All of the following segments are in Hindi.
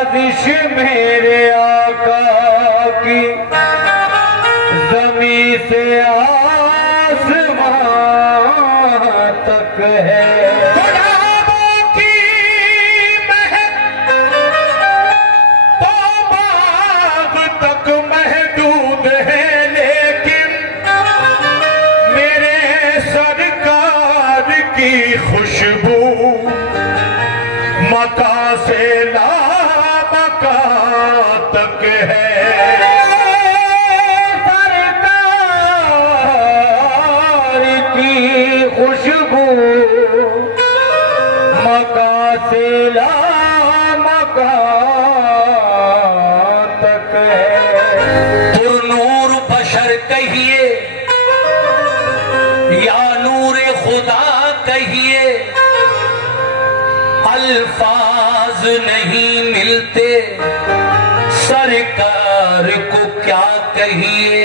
साजिश मेरे आका की ज़मीं से आसमां तक है। खुशबू मका से लामका तक है। सरकार की खुशबू मका से लामका तक है। पुरनूर बशर कहिए या नूरे खुदा कहिए, अल्फाज नहीं मिलते सरकार को क्या कहिए।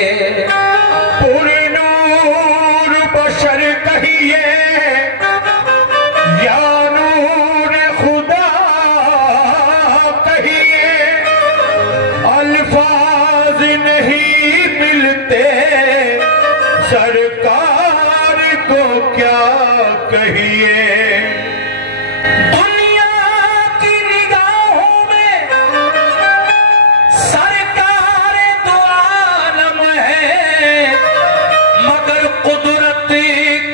पुरनूर बशर कहिए या नूर खुदा कहिए, अल्फाज नहीं मिलते सरकार को क्या कहिए। दुनिया की निगाहों में सरकार दो आलम है, मगर कुदरत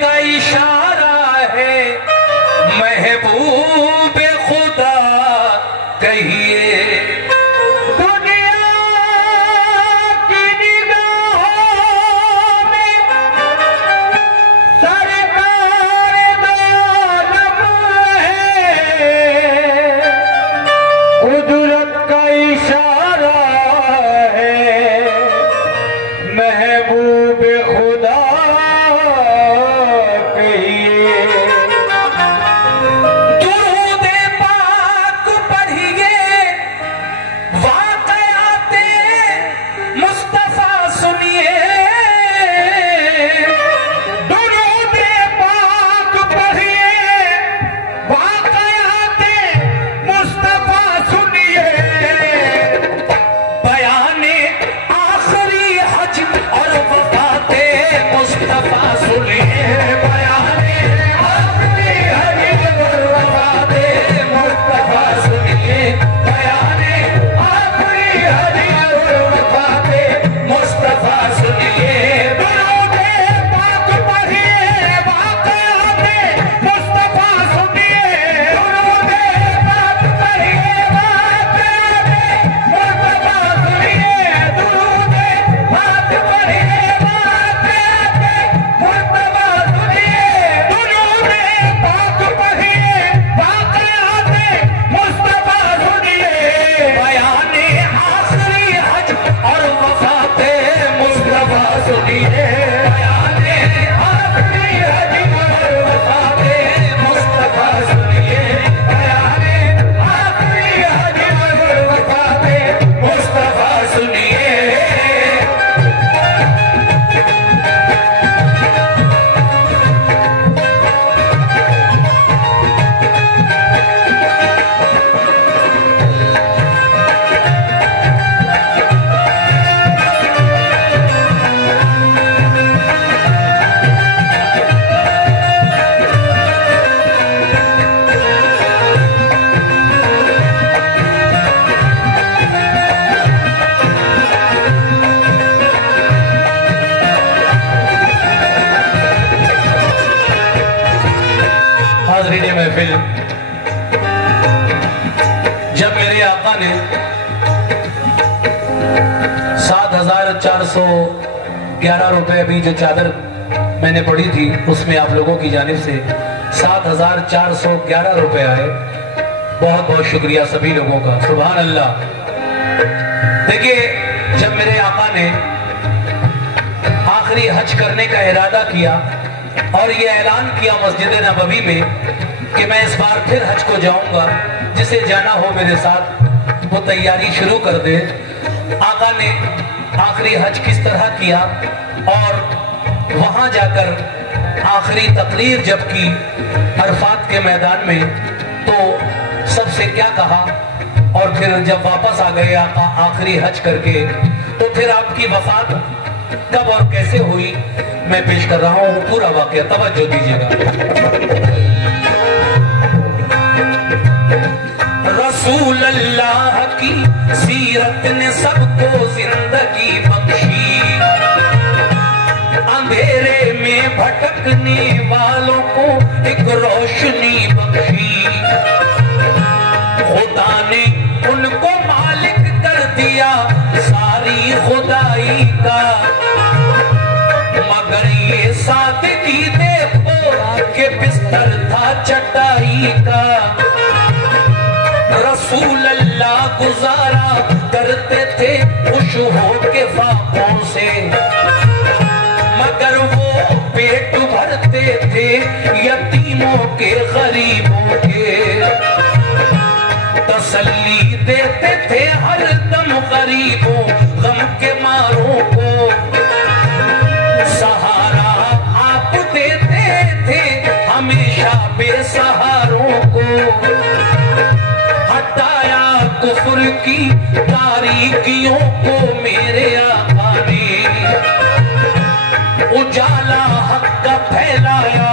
का इशारा है महबूब खुदा कहिए। महफिल जब मेरे आका ने 7,411 रुपए, अभी जो चादर मैंने पढ़ी थी उसमें आप लोगों की जानिब से 7,411 रुपए आए। बहुत बहुत शुक्रिया सभी लोगों का, सुभान अल्लाह। देखिए, जब मेरे आका ने आखिरी हज करने का इरादा किया और ये ऐलान किया मस्जिद नबवी में कि मैं इस बार फिर हज को जाऊंगा, जिसे जाना हो मेरे साथ वो तैयारी शुरू कर दे। आका ने आखिरी हज किस तरह किया और वहां जाकर आखिरी तकरीर जब की अरफात के मैदान में, तो सबसे क्या कहा और फिर जब वापस आ गए आका आखिरी हज करके, तो फिर आपकी वफात कब और कैसे हुई मैं पेश कर रहा हूँ पूरा वाकया, तवज्जो दीजिएगा। रसूल अल्लाह की सीरत ने सबको जिंदगी बख्शी, अंधेरे में भटकने वालों को एक रोशनी बख्शी। खुदा ने उनको मालिक कर दिया सारी खुदाई का, मगर ये सादगी देखो कि बिस्तर था चटाई का। रसूल अल्लाह गुजारा करते थे खुश हो के फाकों से, मगर वो पेट भरते थे यतीमों के गरीबों के, तसल्ली देते थे हर दम गरीबों गम के मारों को, सहारा आप देते थे हमेशा बेसहारों को। हटाया कुफ्र की तारीकियों को मेरे आका ने, उजाला हक का फैलाया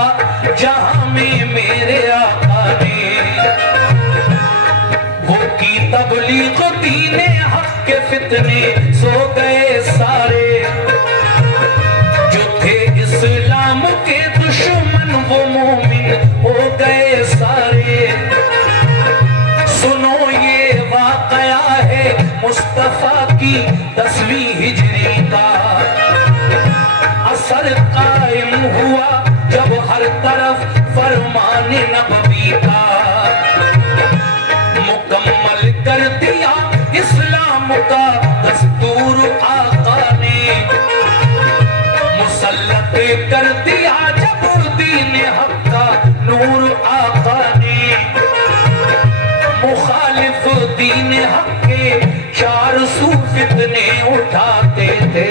जहां में मेरे आका ने। वो की तबलीग दीने हक के फितने सो गए सारे, जो थे इस्लाम के दुश्मन वो मोमिन हो गए सारे। सुनो ये वाकया है मुस्तफा की 10वीं हिजरी का, असर कायम हुआ जब हर तरफ फरमाने नबवी का, मुकम्मल कर दिया इस्लाम का दस्तूर आका ने, मुसल्लत कर दिया जब दीन हक का नूर आका ने। मुखालिफ दीन हक के 400 फितने उठाते थे,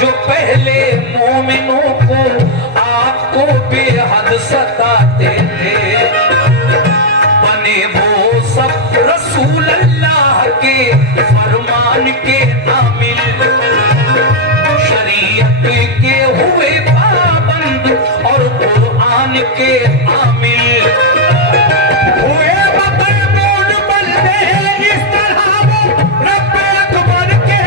जो पहले मोमिनों को आपको बेहद सताते थे। बने वो सब रसूल अल्लाह के फरमान के आमिल, शरीयत के हुए पाबंद और कुरान के आमिल। हुए मकबूल बंदे इस तरह वो रब अकबर के,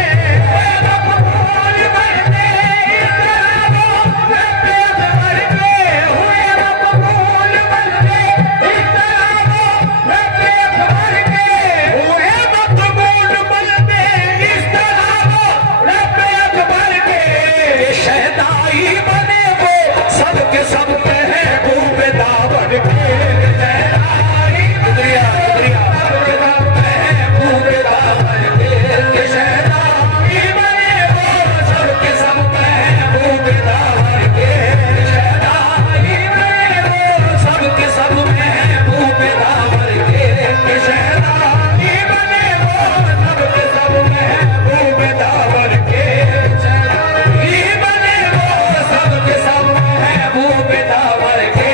सब महबूब दावर के, महबूब दावर के शहदाई बने वो सबके सब महबूब दावर के, शहदाई बने वो सबके सब महबूब दावर के, शहदाई बने वो सबके सब महबूब दावर के, शहदाई बने वो सबके सब महबूब दावर के।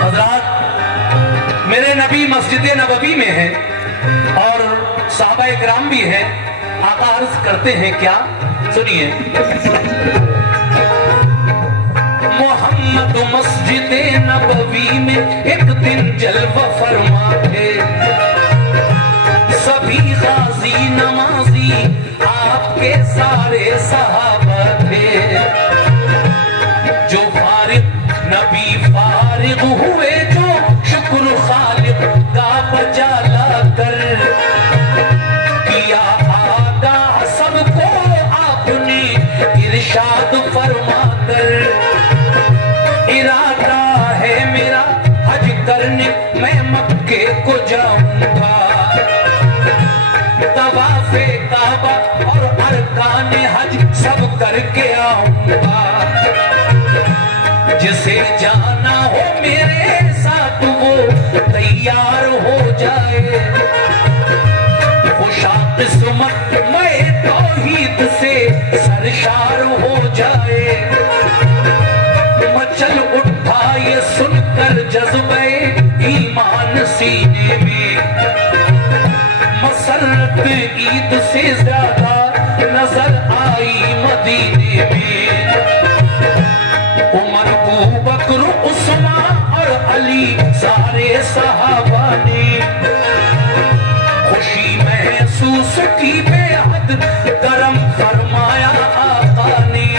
हज़रात, मेरे नबी मस्जिद नबवी में है और साहबा इकराम भी है। आका अर्ज करते हैं क्या, सुनिए। मोहम्मद मस्जिद नबवी में एक दिन जलवा फरमा थे, सभी गाजी नमाजी आपके सारे सहाबा थे, जो फारिग नबी फारिग हुए, जो शुक्र खालिक का बजा ला कर किया आगाह सबको आपने इरशाद फरमा कर। इरादा है मेरा हज करने मैं मक्के को जाऊंगा, तवाफे काबा और अरकान हज सब करके आऊंगा। जिसे जाना हो मेरे साथ वो तैयार हो जाए। खुशाकिस्मत मैं तौहीद से सरशार हो जाए। मचल उठा ये सुनकर जज्बे ईमान सीने में। मसरत ईद से ज्यादा नजर आई मदीने में। उमर अबू बकर उस्मान और अली सारे सहाबा ने खुशी महसूस की बेहद करम फरमाया आका ने।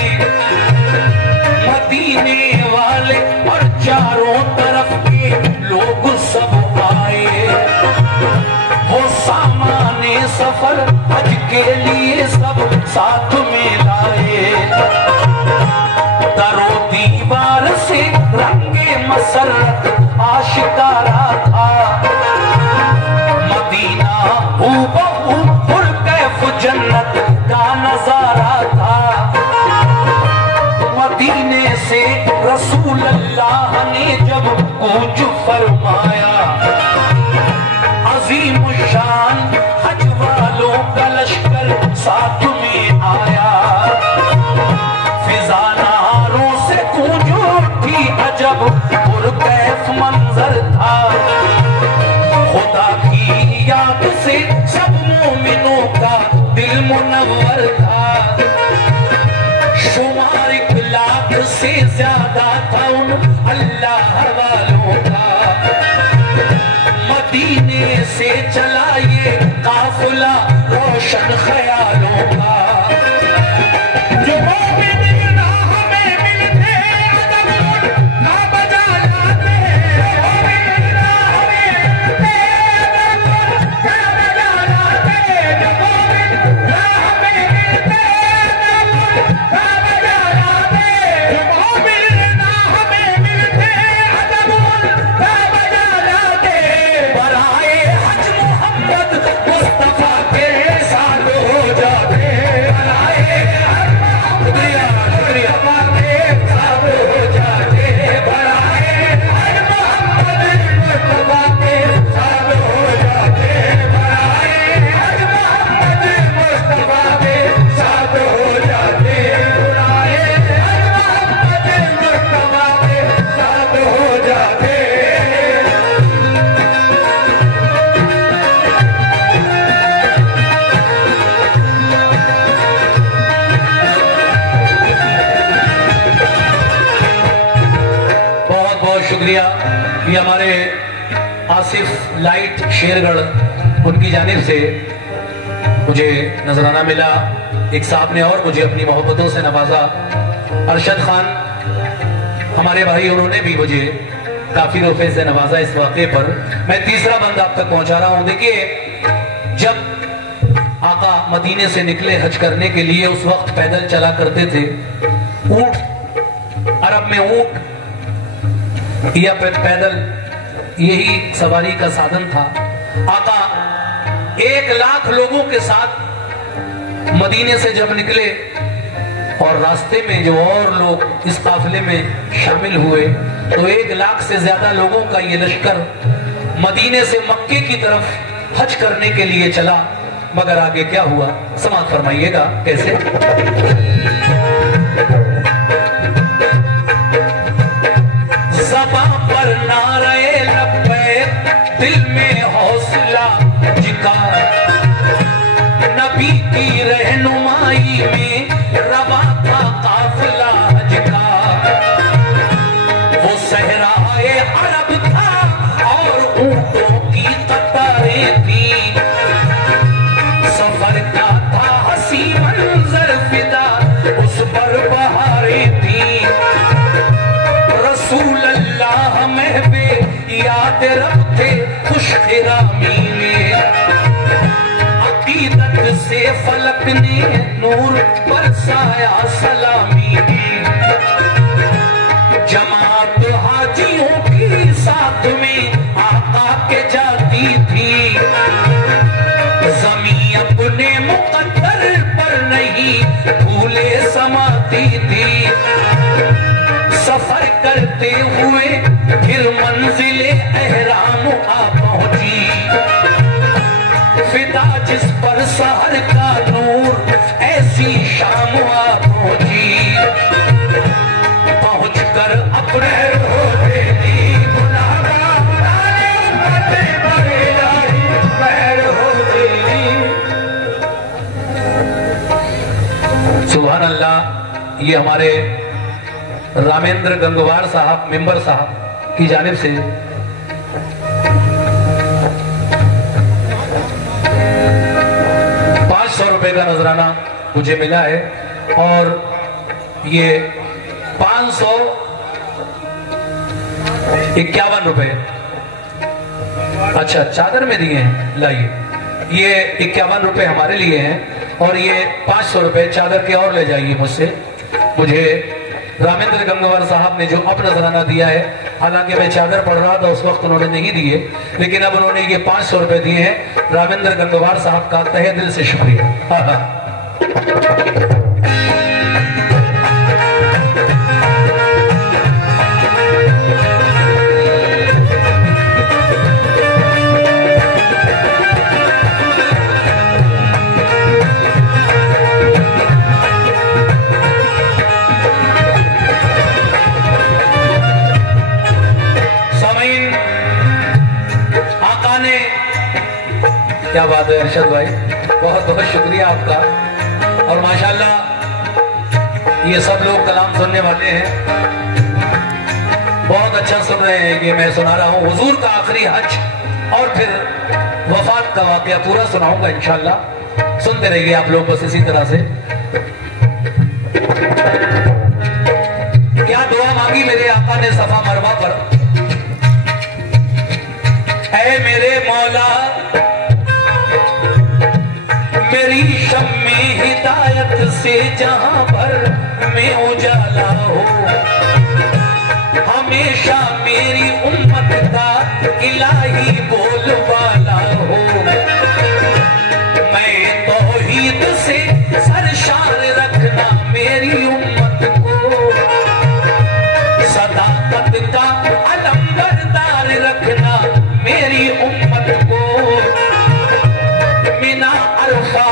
मदीने वाले और चारों तरफ के लोग सब आए। वो सामाने सफर हज के लिए सब साथ में लाए। दरो दीवार से रंगे मसरत आशिकारा था। मदीना हूबहू पुरकैफ जन्नत का नजारा था। मदीने से रसूल अल्लाह ने जब कूच फरमाया। अजीम शान हज वालों का लश्कर साथ में आया। फिजा नारों से गूंज उठी अजब पुरकैफ मंजर था। खुदा की याद से सब मोमिनों का दिल मुनव्वर था। शुमार 1 लाख से ज्यादा था उन अल्लाह वालों का। मदीने से चला ये काफिला रोशन ख्यालों का। जो मोमिन राह में मिलते अदब ना बजा जाते। मोमिन राह में मिलते अदब ना बजा जाते। जो मोमिन राह में मिलते अदब ना बजा जाते। जो मोमिन राह में मिलते अदब ना बजा जाते। बराए हज मोहम्मद मुस्तफा के साथ हो जाते। बराए शुक्रिया शुक्रिया के साथ हो जाते। बराए हज मोहम्मद मुस्तफा के साथ हो जाते। बराए हज मोहम्मद मुस्तफा के साथ हो जाते। बराए हज मोहम्मद मुस्तफा के साथ हो जाते। बहुत बहुत शुक्रिया। ये हमारे आसिफ लाइट शेरगढ़ उनकी जानिब से मुझे नजराना मिला। एक साहब ने और मुझे अपनी मोहब्बतों से नवाजा। अरशद खान हमारे भाई, उन्होंने भी मुझे काफी रुपए से नवाजा इस वाक़े पर। मैं तीसरा बंद आप तक पहुंचा रहा हूं। देखिए, जब आका मदीने से निकले हज करने के लिए, उस वक्त पैदल चला करते थे। ऊंट, अरब में ऊंट या पैदल यही सवारी का साधन था। आका 1 लाख लोगों के साथ मदीने से जब निकले और रास्ते में जो और लोग इस काफिले में शामिल हुए, तो 1 लाख से ज्यादा लोगों का ये लश्कर मदीने से मक्के की तरफ हज करने के लिए चला। मगर आगे क्या हुआ, समाप्त फरमाइएगा कैसे। ज़बां पर नारे लब्बैक, दिल में हौसला जिका। नबी की रहनुमाई में रवा था काफिला हज का। वो सहराए अरब था और ऊंटों की कतारें थी। सफर का था हसी मंजर फिदा, उस पर बहारें थी। रसूल अल्लाह महबे याद रखते खुशखिरामी में। अकीदत से फलक ने नूर बरसाया सलामी में। जमात हाजियों की साथ में आका के जाती थी। ज़मीं अपने मुकद्दर पर नहीं भूले समाती थी। सफर चलते हुए फिर मंजिले अहराम आ पहुंची। फिदा जिस पर सहर का नूर ऐसी शाम आ पहुंची। पहुंच कर अपने होते दी बुलावा सुभान अल्लाह। ये हमारे रामेंद्र गंगवार साहब मेंबर साहब की जानिब से ₹500 का नजराना मुझे मिला है और ये 551 रुपए अच्छा चादर में दिए हैं। लाइए, ये 51 रुपए हमारे लिए हैं और ये 500 रुपए चादर के और ले जाइए मुझसे। मुझे रामेंद्र गंगवार साहब ने जो अब नजराना दिया है, हालांकि मैं चादर पढ़ रहा था उस वक्त उन्होंने नहीं दिए, लेकिन अब उन्होंने ये 500 रुपए दिए हैं। रामेंद्र गंगवार साहब का तहे दिल से शुक्रिया। हाँ। क्या बात है अरशद भाई, बहुत बहुत शुक्रिया आपका। और माशाल्लाह ये सब लोग कलाम सुनने वाले हैं, बहुत अच्छा सुन रहे हैं। ये मैं सुना रहा हूँ हुजूर का आखिरी हज और फिर वफात का वाकया पूरा सुनाऊंगा इंशाल्लाह। सुनते रहिए आप लोग बस इसी तरह से। क्या दुआ मांगी मेरे आका ने सफा मरवा पर, ऐ मेरे मौला मेरी शम्मे हिदायत से जहां पर मैं उजाला हो, हमेशा मेरी उम्मत का इलाही बोलबाला हो। मैं तौहीद से सरशार रखना मेरी उम्मत को, सदाकत का अलम बरदार रखना मेरी उम्मत को। मिना अरफा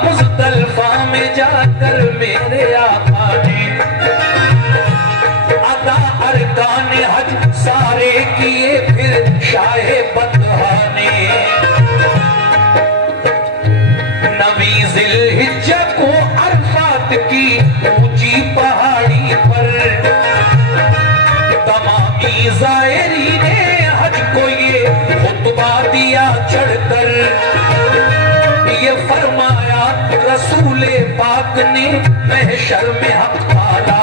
मुज़दलिफा में जाकर मेरे आका ने अदा अरकान हज सारे किए फिर शाहे बतहा ने। नबी ज़िलहिज्जा को अरफात की ऊंची पहाड़ी पर तमामी ज़ायरी ने हज को ये खुतबा दिया चढ़कर। ये फरमाया रसूले पाक ने महशर में हक पाला,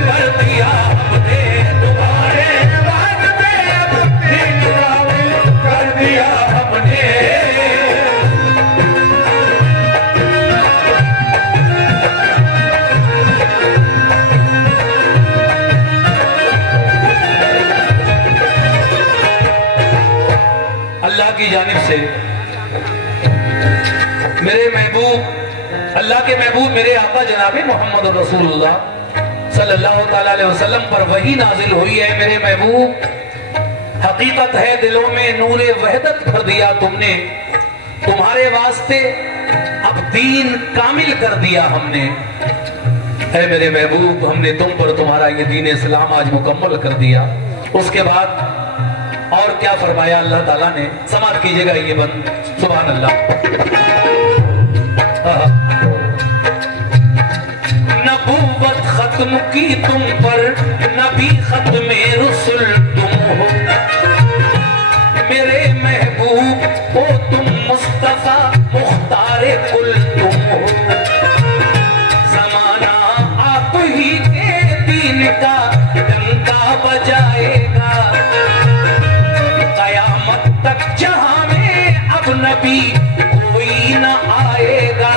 कर दिया हमने तुम्हारे बाद में, अब दीन कामिल कर दिया हमने। अल्लाह की जानिब से मेरे महबूब, अल्लाह के महबूब मेरे आका जनाबे मोहम्मद रसूलुल्लाह सल्लल्लाहु ताला अलैहि वसल्लम पर वही नाजिल हुई है। मेरे महबूब, हकीकत है दिलों में नूरे वहदत भर दिया तुमने, तुम्हारे वास्ते अब दीन कामिल कर दिया हमने। है मेरे महबूब, हमने तुम पर तुम्हारा ये दीन इस्लाम आज मुकम्मल कर दिया। उसके बाद और क्या फरमाया अल्लाह ताला ने, समाप्त कीजिएगा ये बंद। सुभान अल्लाह। नबूवत खत्म की तुम पर, नबी खत्म रुसुल तुम हो। मेरे महबूब हो तुम, मुस्तफा मुख्तारे कुल तुम हो। जमाना आप ही के दीन का डंका बजाएगा। कयामत तक जहां में अब नबी कोई न आएगा।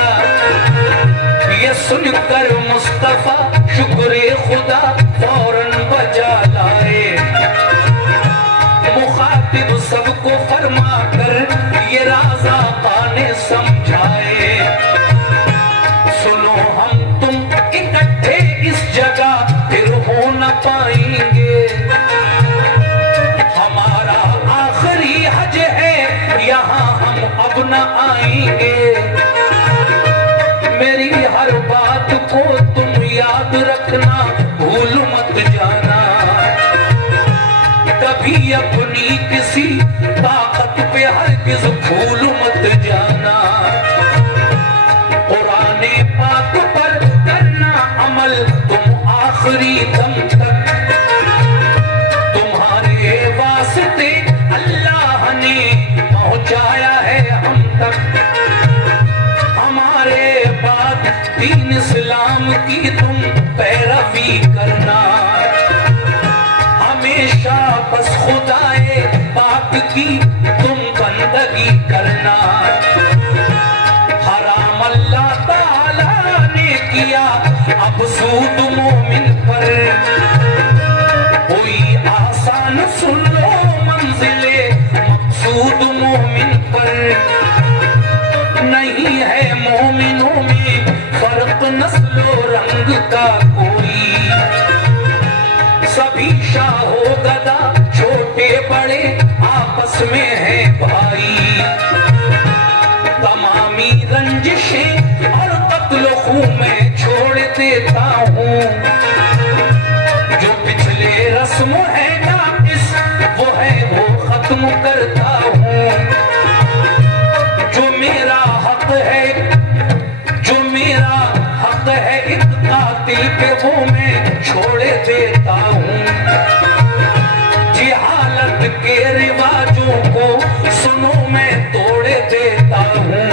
ये सुनकर मुस्तफा शुक्रे खुदा फौरन बजा लाए। मुखातिब सबको फरमा कर ये राज़ आका ने समझाए। सुनो हम तुम इकट्ठे इस सुनाएंगे। मेरी हर बात को तुम याद रखना, भूल मत जाना। कभी अपनी किसी ताकत पे हरगिज भूल मत जाना। कुराने पाक पर करना अमल तुम आखिरी दम तक। तुम्हारे वास्ते अल्लाह ने पहुंचाया है हम तक। हमारे बाद दीन इस्लाम की तुम पैरवी करना। हमेशा बस खुदाए पाक की तुम बंदगी करना। हराम अल्लाह ताला ने किया अब सूद मोमिन पर। कोई आसान सुन लो मंजिले मकसूद मोमिन पर। नहीं है मोमिनों में फर्क नस्लो रंग का कोई। सभी शाहो गदा छोटे बड़े आपस में है भाई। तमामी रंजिशें और कत्ल खून में छोड़ देता हूँ। जो पिछले रस्म है नाकिस वो है वो खत्म करता हूँ। जो मेरा हक है एक कातिल पे वो मैं छोड़ देता हूँ। जिहालत के रिवाजों को सुनो मैं तोड़ देता हूँ।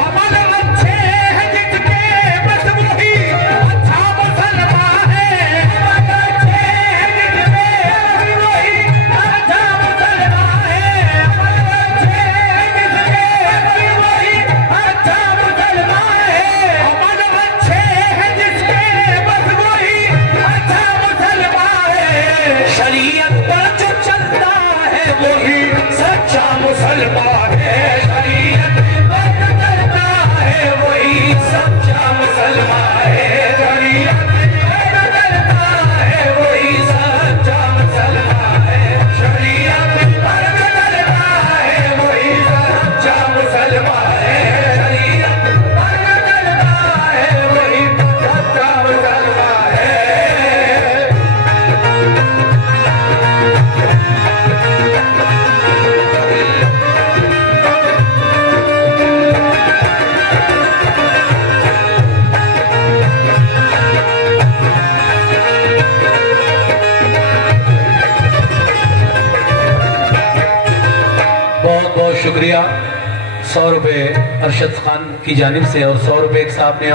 अमल अच्छे हैं जिनके बस वही अच्छा मुसलमान है। अमल अच्छे हैं जिनके बस वही अच्छा मुसलमान है। अमल अच्छे हैं जिनके बस वही अच्छा मुसलमान है। अमल अच्छे हैं जिसके बस वही अच्छा मुसलमान है। शरीयत पर जो चलता है वही सच्चा मुसलमान है। शरीयत पर जो चलता है वही सच्चा मुसलमान है। शरीयत पर जो चलता है वही सच्चा मुसलमान है। शरीयत पर जो चलता है वही सच्चा मुसलमान है। शरीयत पर जो चलता है वही सच्चा मुसलमान है। बहुत बहुत शुक्रिया। 100 रुपये अरशद खान की जानिब से और 100 रुपये एक साहब ने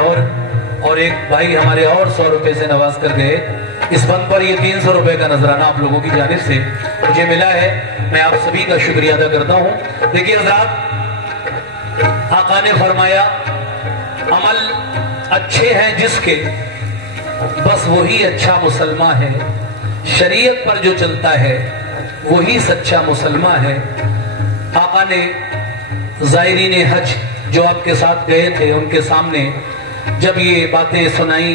और एक भाई हमारे और 100 रुपये से नवाज कर गए। इस फन पर ये 300 रुपये का नजराना आप लोगों की जानिब से मुझे मिला है। मैं आप सभी का शुक्रिया अदा करता हूँ। देखिए हज़रात, आका ने फरमाया अमल अच्छे हैं जिसके बस वही अच्छा मुसलमान है। शरीयत पर जो चलता है वही सच्चा मुसलमान है। आका ने ज़ायरीन हज जो आपके साथ गए थे उनके सामने जब ये बातें सुनाई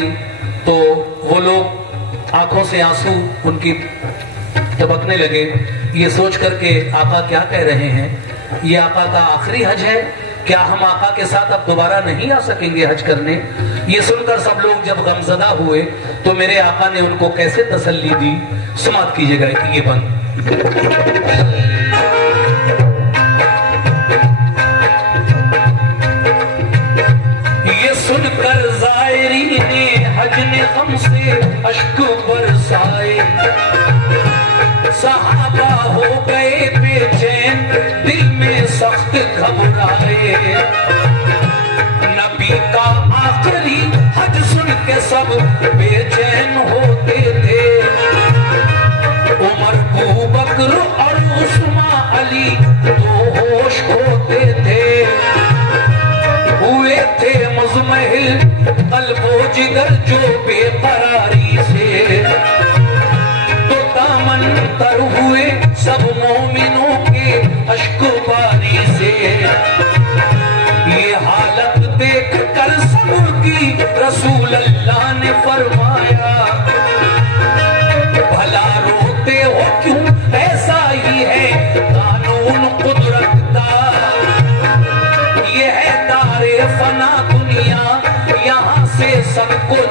तो वो लोग आंखों से आंसू उनकी टपकने लगे। ये सोच करके आका क्या कह रहे हैं, ये आका का आखिरी हज है, क्या हम आका के साथ अब दोबारा नहीं आ सकेंगे हज करने। ये सुनकर सब लोग जब गमजदा हुए तो मेरे आका ने उनको कैसे तसल्ली दी, समाप्त कीजिएगा ये बंद। ये सुनकर ज़ायरीने हज ने गम से अश्क बरसाए। सहाबा हो गए बेचैन, दिल में सख्त घबराए। नबी का आखिरी हज सुन के सब बेचैन होते थे। उमर, अबू बकर और उस्मान अली दो होश होते थे। हुए थे मुज़महिल क़ल्बो जिगर जो बेकरारी से। तो दामन तर हुए सब मोमिनों के अश्क-ओ-बारी से। ये हालत देख कर सबकी रसूल अल्लाह ने फरमाया, भला रोते हो क्यों, ऐसा ही है कानून कुदरत का।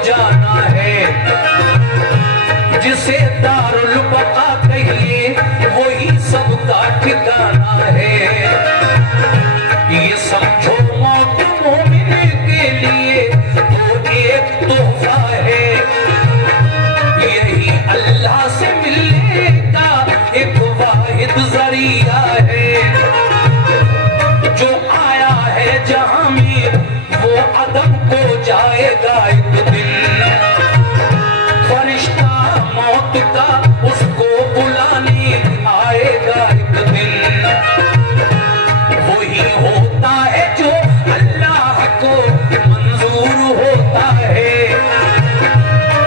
जाना है, जिसे दारुल बका कहिए वही सबका ठिकाना है। ये समझो मौत मोमिन के लिए तो एक तोहफा है, यही अल्लाह से मिलने का एक वाहिद जरिया है। जो आया है जहां में वो अदम को जाएगा एक दिन, फरिश्ता मौत का उसको बुलाने आएगा एक दिन। वही होता है जो अल्लाह को मंजूर होता है,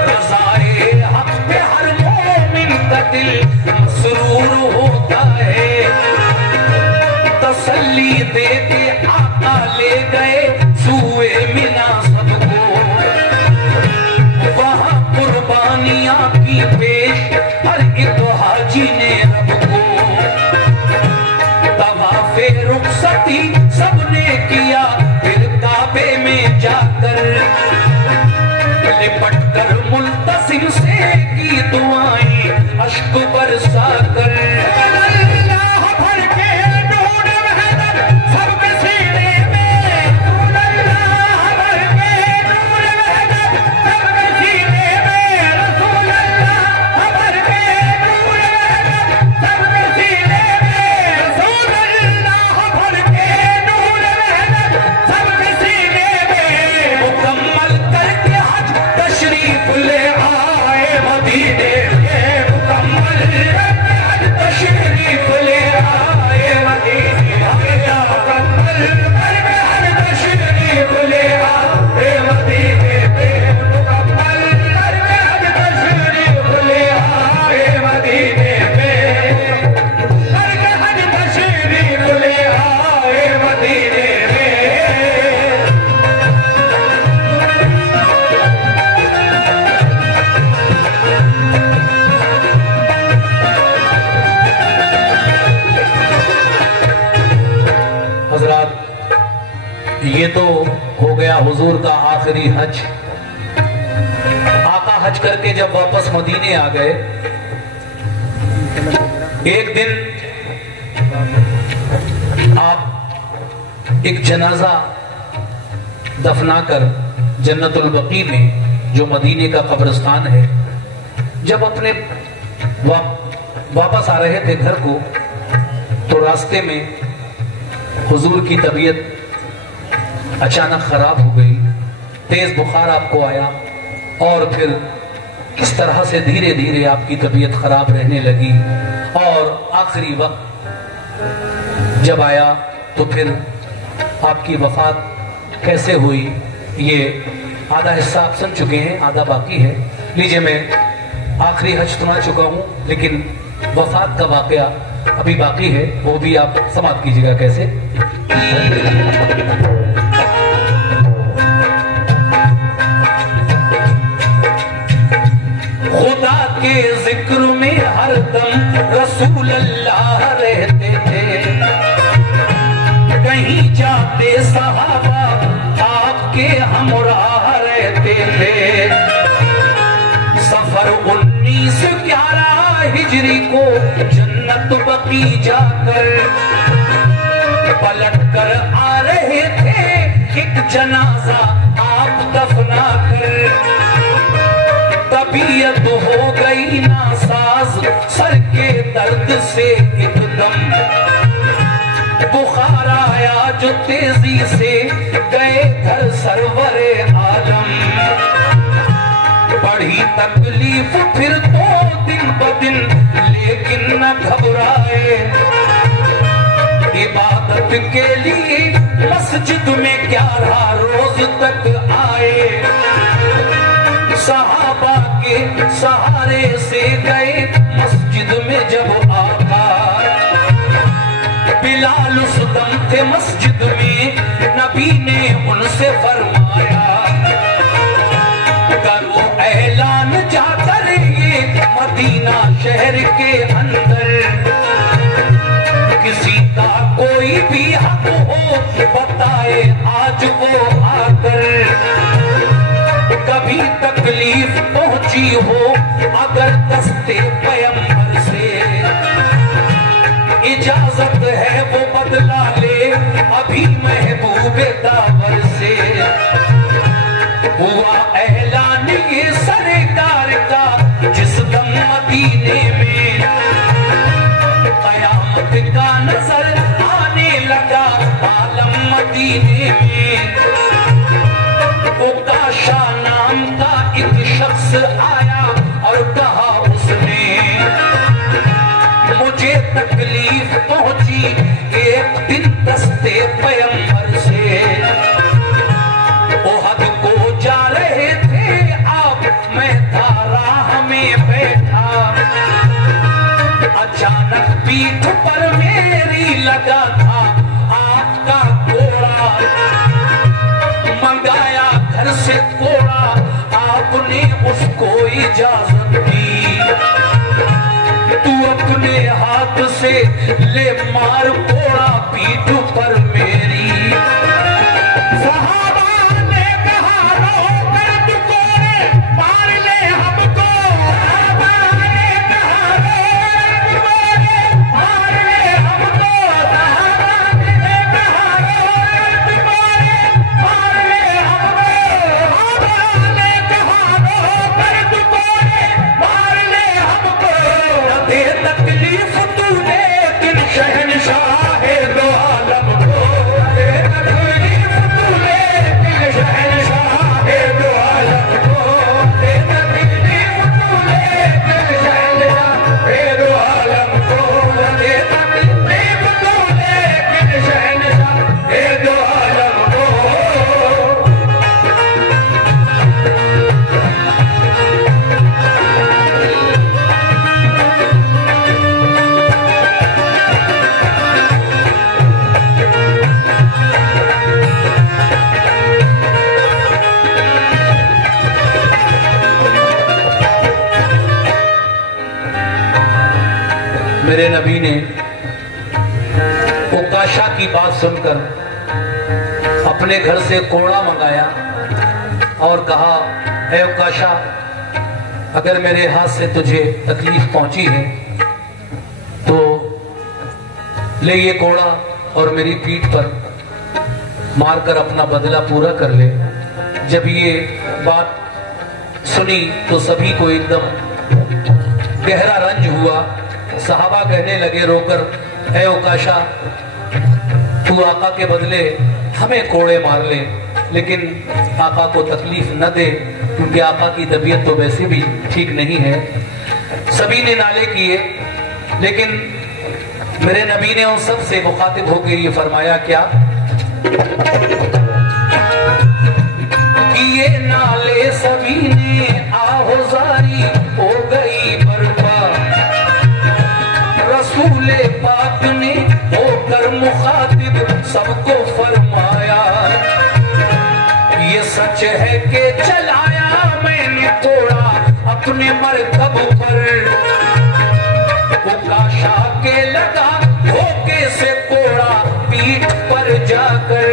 रज़ाए हक पे हर मोमिन का दिल मसरूर होता है। तसल्ली दे के आका ले गए सूए मिना सबको, वहां कुर्बानियां की पेश हर एक हाजी ने रब को। तवाफे रुखसती सबने किया फिर काबे में जाकर, लिपट कर मुल्तसिम से की दुआएं अश्क बरसा कर। ये तो हो गया हुजूर का आखिरी हज। आका हज करके जब वापस मदीने आ गए, एक दिन आप एक जनाजा दफनाकर जन्नतुल बकी में, जो मदीने का कब्रिस्तान है, जब अपने वापस आ रहे थे घर को, तो रास्ते में हुजूर की तबीयत अचानक खराब हो गई, तेज बुखार आपको आया और फिर किस तरह से धीरे धीरे आपकी तबीयत खराब रहने लगी, और आखिरी वक्त जब आया तो फिर आपकी वफात कैसे हुई, ये आधा हिस्सा आप सुन चुके हैं, आधा बाकी है। लीजिए, मैं आखिरी हज सुना चुका हूं, लेकिन वफात का वाकया अभी बाकी है, वो भी आप समाप्त कीजिएगा कैसे। खुदा के जिक्र में हरदम रसूल अल्लाह रहते थे, कहीं जाते सहाबा आपके हमराह रहते थे। सफर 1911 हिजरी को जन्नत बकी जाकर पलट कर आ रहे थे, एक जनाजा आप दफना कर। तबीयत हो गई नासाज सर के दर्द से एकदम, बुखार आया जो तेजी से गए घर सरवरे आलम। बढ़ी तकलीफ फिर तो दिन ब दिन, लेकिन न घबराए। इबादत के लिए मस्जिद में 11 रोज तक आए। सहाबा के सहारे से गए मस्जिद में जब आका, बिलाल उस दम थे मस्जिद में, नबी ने उनसे फरमाया, करो ऐलान जाकर ये मदीना शहर के अंदर, किसी का कोई भी हक हो बताए आज वो आकर। कभी तकलीफ पहुंची हो अगर दस्ते पैगंबर से, इजाजत है वो बदला ले अभी महबूबे दावर से। हुआ ऐलान ये सरकार का जिस दम मदीने में कयामत का नजर आने लगा आलम मदीने में। उकाशा नाम का एक शख्स आया और कहा उसने मुझे तकलीफ पहुंची एक दिन दस्ते पैगंबर से। ओहद को जा रहे थे आप, मैं था राह में बैठा, अचानक पीठ पर मेरी लगा था आपका कोड़ा। मंगाया घर से कोड़ा, आपने उसको इजाजत दी, तू अपने हाथ से ले मार कोड़ा पीठ पर मेरी। सहाबा ने कहा रोकर तू कोड़े मार ले हमको, सहाबा ने कहा रोकर तू कोड़े मार ले हमको, सहाबा ने कहा रोकर तू कोड़े मार ले हमको, सहाबा ने कहा रोकर तू कोड़े मार ले हमको। दे तकलीफ तूने किन शहनशाह दो आलम को, दे तकलीफ तूने किन शहनशाह दो आलम को, दे तकलीफ तूने किन शहनशाह दो आलम को, दे तकलीफ तूने किन शहनशाह दो आलम को। मेरे नबी ने उकाशा की बात सुनकर अपने घर से कोड़ा मंगाया और कहा, ऐ उकाशा, अगर मेरे हाथ से तुझे तकलीफ पहुंची है तो ले ये कोड़ा और मेरी पीठ पर मारकर अपना बदला पूरा कर ले। जब ये बात सुनी तो सभी को एकदम गहरा रंज हुआ। सहाबा कहने लगे रोकर, ऐ उकाशा, तू आका के बदले हमें कोड़े मार ले, लेकिन आका को तकलीफ न दे, क्योंकि आका की तबीयत तो वैसे भी ठीक नहीं है। सभी ने नाले किए, लेकिन मेरे नबी ने उन सब से मुखातिब होकर ये फरमाया क्या कि ये नाले सभी ने आहोजारी हो गई बर्बाद। रसूले पाक ने होकर मुखातिब सबको फरमाया, ये सच है कि चलाया मैंने कोड़ा अपने मरकब पर। उकाशा के लगा धोखे से कोड़ा पीठ पर जाकर।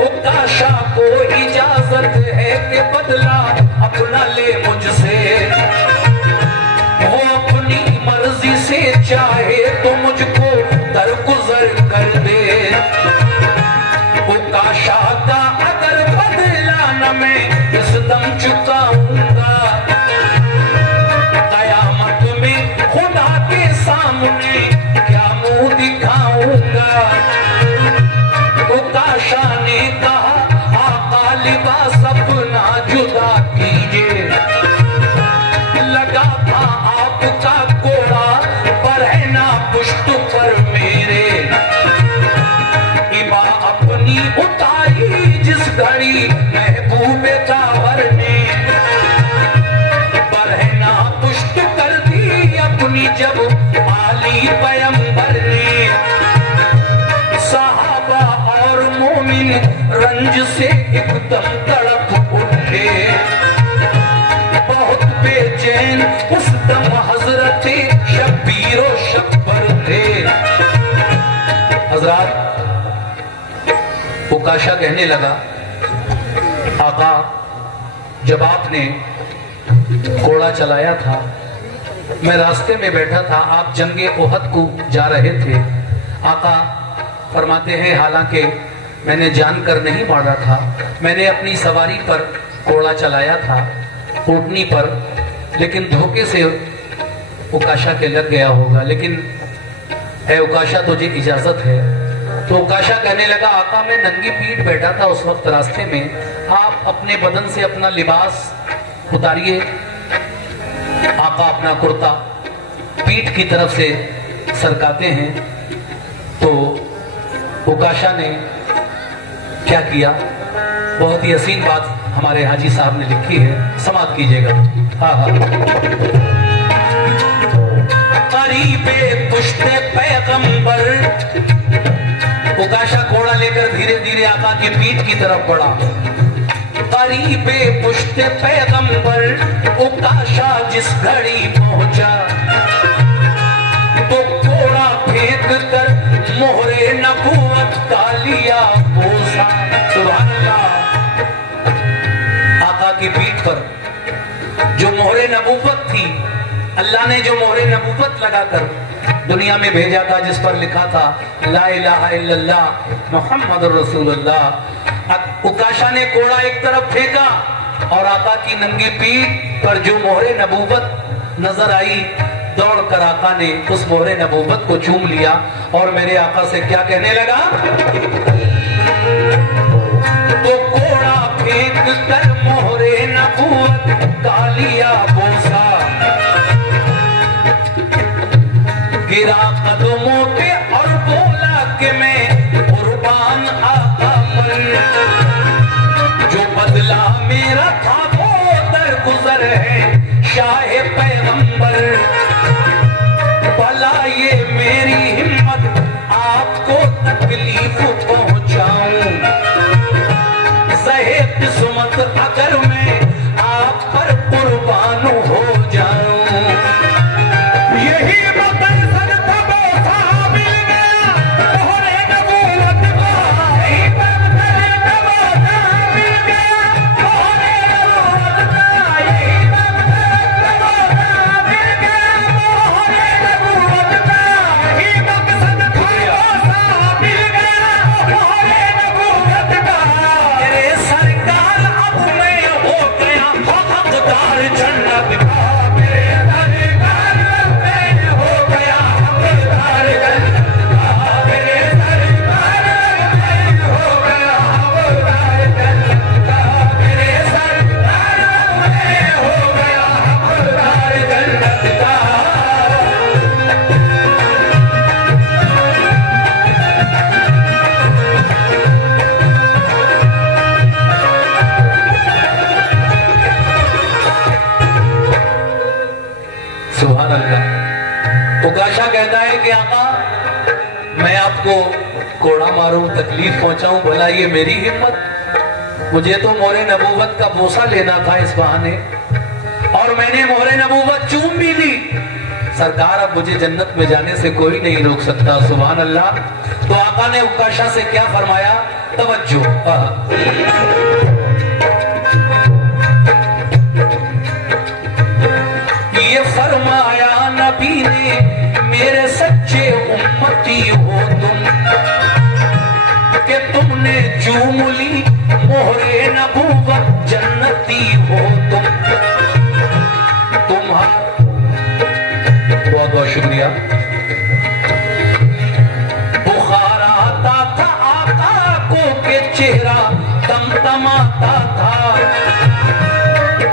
उकाशा को इजाजत है कि बदला अपना ले मुझसे, वो अपनी मर्जी से चाहे तो मुझको दरगुजर कर दे। उकाशा का अगर बदला न मैं इस दम चुकाऊंगा, कयामत में खुदा के सामने क्या मुंह दिखाऊंगा। उकाशा ने कहा, आका लिबास अपना जुदा कीजिए, लगा था आपका कोड़ा पर है ना पुष्ट पर मेरे। इबा अपनी उतारी जिस घड़ी महबूबे दावर ने, पर है ना पुष्ट कर दी अपनी जब आली पैगंबर ने। सहाबा और मोमिन रंज से एकदम तड़प उठे, बहुत बेचैन उस दम हजरत शब्बीर और शब्बर थे। हजरात, उकाशा कहने लगा, आका जब आपने घोड़ा चलाया था, मैं रास्ते में बैठा था, आप जंगे ओहद को जा रहे थे। आका फरमाते हैं, हालांकि मैंने जानकर नहीं मारा था, मैंने अपनी सवारी पर घोड़ा चलाया था, ऊँटनी पर, लेकिन धोखे से उकाशा के लग गया होगा। लेकिन है उकाशा, तुझे इजाजत है? तो उकाशा कहने लगा, आका मैं नंगी पीठ बैठा था उस वक्त रास्ते में, आप अपने बदन से अपना लिबास उतारिए। आका अपना कुर्ता पीठ की तरफ से सरकाते हैं, तो उकाशा ने क्या किया? बहुत ही हसीन बात हमारे हाजी साहब ने लिखी है, समाप्त कीजिएगा। हाँ हाँ। करीबे पुश्ते पैगंबर, उकाशा घोड़ा लेकर धीरे धीरे आका की पीठ की तरफ बढ़ा। करीबे पुश्ते पैगंबर, उकाशा जिस घड़ी पहुंचा, तो घोड़ा फेंक कर मोहरे नबूवत का लिया बोसा। सुभान अल्लाह। आका की पीठ पर जो मोहरे नबूवत थी, अल्लाह ने जो मोहरे नबूवत लगाकर दुनिया में भेजा था, जिस पर लिखा था ला इलाहा इल्लल्लाह मुहम्मदुर रसूलुल्लाह, उकाशा ने कोड़ा एक तरफ फेंका और आका की नंगी पीठ पर जो मोहरे नबूवत नजर आई, दौड़कर आका ने उस मोहरे नबूवत को चूम लिया और मेरे आका से क्या कहने लगा? तो कोड़ा फेंक कर मोहरे नबूवत का लिया बोसा, गिरा कदमों पे और बोला कि मैं कुर्बान आका पर, जो बदला मेरा था वो दरगुजर है शाहे पैगंबर। भला ये मेरी हिम्मत आपको तकलीफ पहुंचाऊं, सहे किस्मत अगर मैं आप पर कुर्बान हो जाऊं। यही उकाशा कहता है कि आका मैं आपको कोड़ा मारूं, तकलीफ पहुंचाऊं, भला ये मेरी हिम्मत? मुझे तो मोहरे नबूवत का बोसा लेना था इस बहाने, और मैंने मोहरे नबूवत चूम भी ली। सरकार अब मुझे जन्नत में जाने से कोई नहीं रोक सकता। सुभान अल्लाह। तो आका ने उकाशा से क्या फरमाया? तवज्जो। ये फरमाया नबी ने, मेरे सच्चे उम्मती हो तुम, कि तुमने चूम ली मोहरे नबूवत, जन्नती हो तुम। तुम्हारा बहुत बहुत शुक्रिया। बुखार आता था आका को के चेहरा तमतमाता था,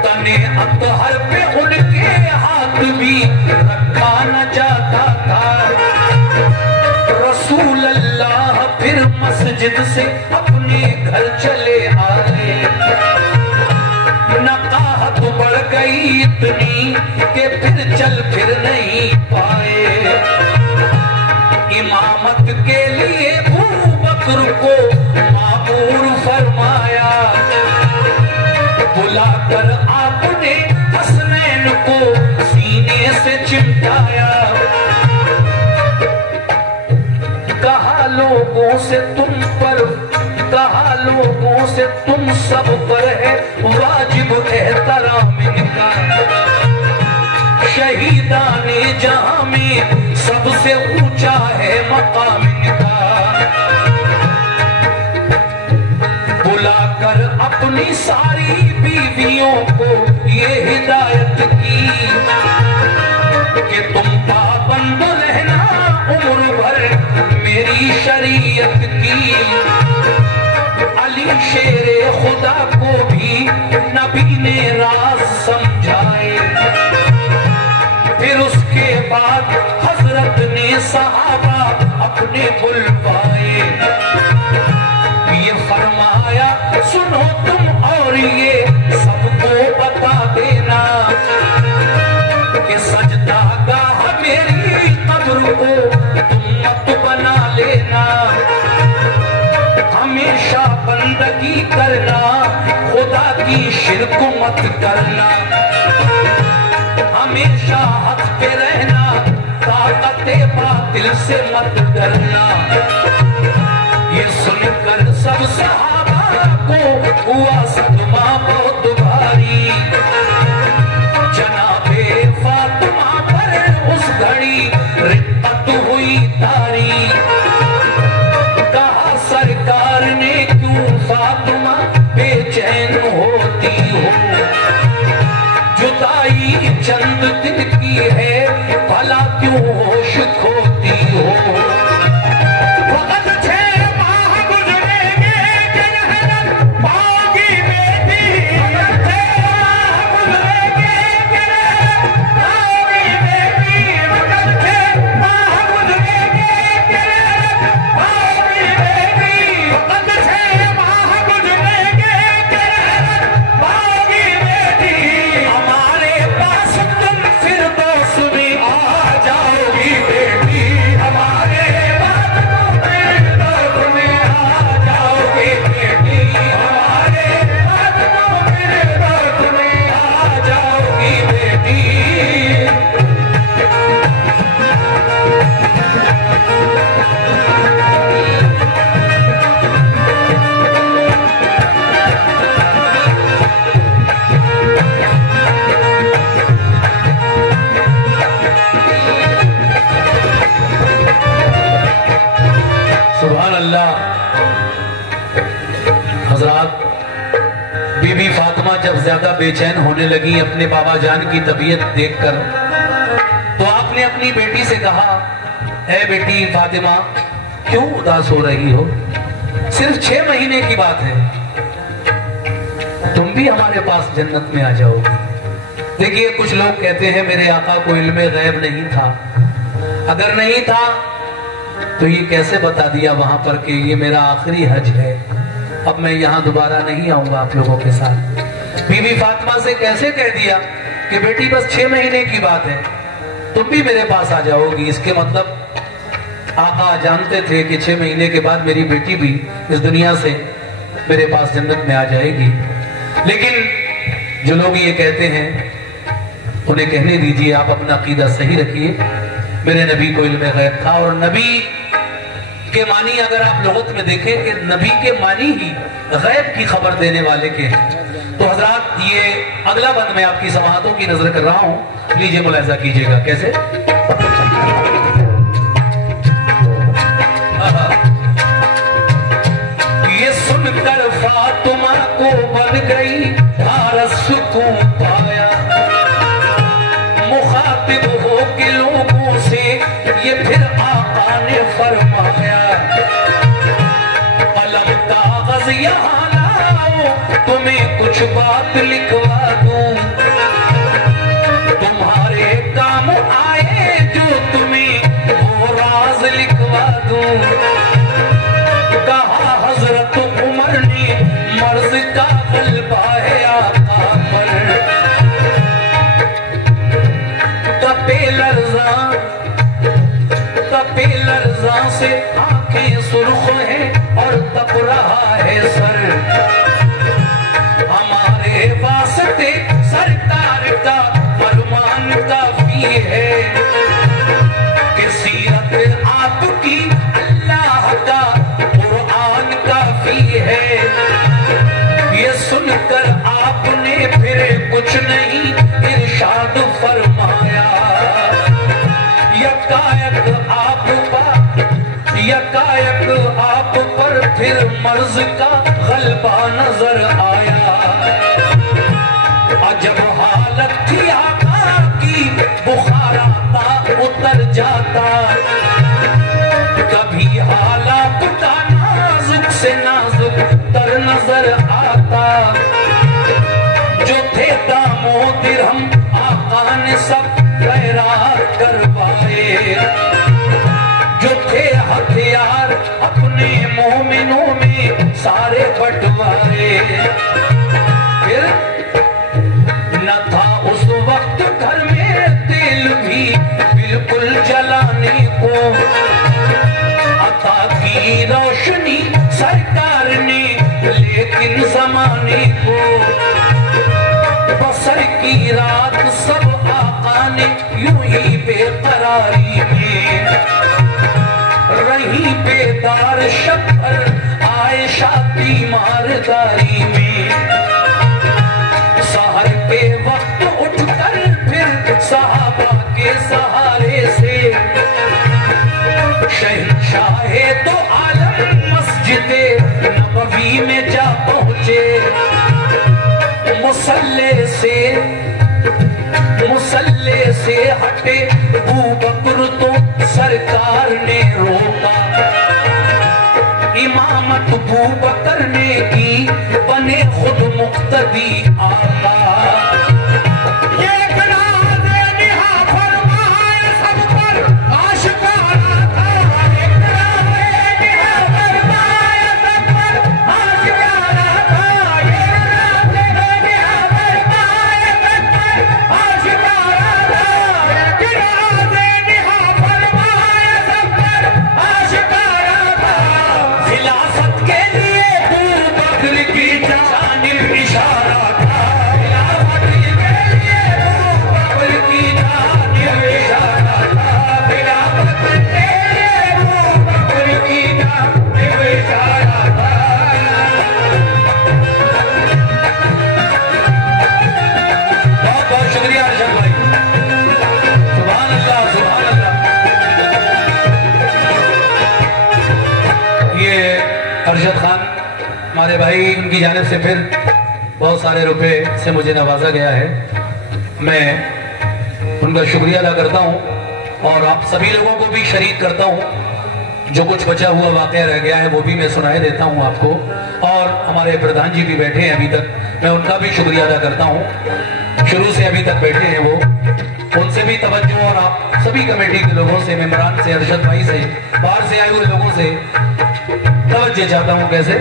तने अतहर पे उनके हाथ भी रखा न जाता था। रसूल अल्लाह फिर मस्जिद से अपने घर चले आए, नकाहत बढ़ गई इतनी कि फिर चल फिर नहीं पाए। इमामत के लिए अबू बकर को मामूर फरमाया, बुलाकर आपने हसनैन को सीने से चिमटाया। कहा लोगों से तुम पर, कहा लोगों से तुम सब पर है वाजिब एहतराम इनका। शहीदाने जहां में सबसे ऊंचा है मकाम इनका। बुलाकर अपनी सारी बीवियों को ये हिदायत की कि तुम पाबंद रहना उम्र भर मेरी शरीयत की। अली शेरे खुदा को भी नबी ने राज समझाए। फिर उसके बाद हजरत ने सहाबा अपने बुलवाए। ये फरमाया सुनो तुम और ये सबको बता देना कि सजदा गाह मेरी कब्र को तुम मत बना लेना। हमेशा बंदगी करना खुदा की शिरक मत करना। हमेशा हक पे रहना ताकते बातिल से मत डरना। ये सुनकर सब सहाबा को हुआ सदमा बहुत भारी। जनाबे फातिमा पर उस घड़ी रिक्कत हुई तारी। कहा सरकार ने क्यों फातिमा बेचैन होती हो। जुदाई चंद दिन की है भला क्यों होश खोती हो। हजरात, बीबी फातिमा जब ज्यादा बेचैन होने लगी अपने बाबा जान की तबीयत देखकर, तो आपने अपनी बेटी से कहा, ऐ बेटी फातिमा क्यों उदास हो रही हो? सिर्फ 6 महीने की बात है, तुम भी हमारे पास जन्नत में आ जाओगी। देखिए, कुछ लोग कहते हैं मेरे आका को इल्मे गैब नहीं था। अगर नहीं था तो ये कैसे बता दिया वहां पर कि ये मेरा आखिरी हज है, अब मैं यहाँ दोबारा नहीं आऊंगा आप लोगों के साथ। बीबी फातिमा से कैसे कह दिया कि बेटी बस 6 महीने की बात है, तुम भी मेरे पास आ जाओगी। इसके मतलब आका जानते थे कि 6 महीने के बाद मेरी बेटी भी इस दुनिया से मेरे पास जन्नत में आ जाएगी। लेकिन जो लोग ये कहते हैं उन्हें कहने दीजिए, आप अपना अकीदा सही रखिए। मेरे नबी को इल्मे गैब था, और नबी के मानी अगर आप लोगों में देखें कि नबी के मानी ही गैब की खबर देने वाले के हैं। तो हजरात, ये अगला बंद मैं आपकी समाअतों की नजर कर रहा हूं, लीजिए मुलाहिजा कीजिएगा कैसे। ये सुनकर फातिमा को बन गई भारत सुकून पाया। मुखातिब हो के लोगों से ये फिर आका ने फरमाया, कलम कागज यहाँ लाओ, तुम्हें कुछ बात लिखवा दूं। तुम्हारे काम आए जो तुम्हें वो राज लिखवा दूं। कहा हजरत उमर ने, मर्ज का गलबा है आका पर। तपे लर्जा से आंखें सुर्ख हैं और तप रहा है सर। हमारे वास्ते कुछ नहीं इरशाद फरमाया। यकायक आप पर फिर मर्ज का गलबा नजर आया। अजब हालत थी आका की, बुखार आता उतर जाता। कभी हालात का नाजुक से नाजुक तर नजर आता। जो थे दामो दिरहम आका ने सब खैरात करवाए। जो थे हथियार अपने मोमिनों में सारे बंटवाए। फिर न था उस वक्त घर में तेल भी बिल्कुल जलाने को। अता की रोशनी सरकार ने लेकिन जमाने को। बसर की रात सब आका ने यूं ही बेकरारी में रही बेदार शक्कर आयशा तीमारदारी में। सहर के वक्त उठकर फिर सहाबा के सहारे से शहंशाहे तो आलम मस्जिदे नबवी में जा पहुंचे। मुसल्ले से हटे अबू बकर तो सरकार ने रोका। इमामत अबू बकर ने की, बने खुद मुक्तदी आका। अरशद खान हमारे भाई, उनकी जानिब से फिर बहुत सारे रुपए से मुझे नवाजा गया है। मैं उनका शुक्रिया अदा करता हूं और आप सभी लोगों को भी शरीक करता हूं। जो कुछ बचा हुआ वाकया रह गया है वो भी मैं सुनाए देता हूं आपको। और हमारे प्रधान जी भी बैठे हैं अभी तक, मैं उनका भी शुक्रिया अदा करता हूं। शुरू से अभी तक बैठे हैं वो, उनसे भी तवज्जो और आप सभी कमेटी के लोगों से, मेंबरान से, अरशद भाई से, बाहर से आए हुए लोगों से तवज्जो चाहता हूं। कैसे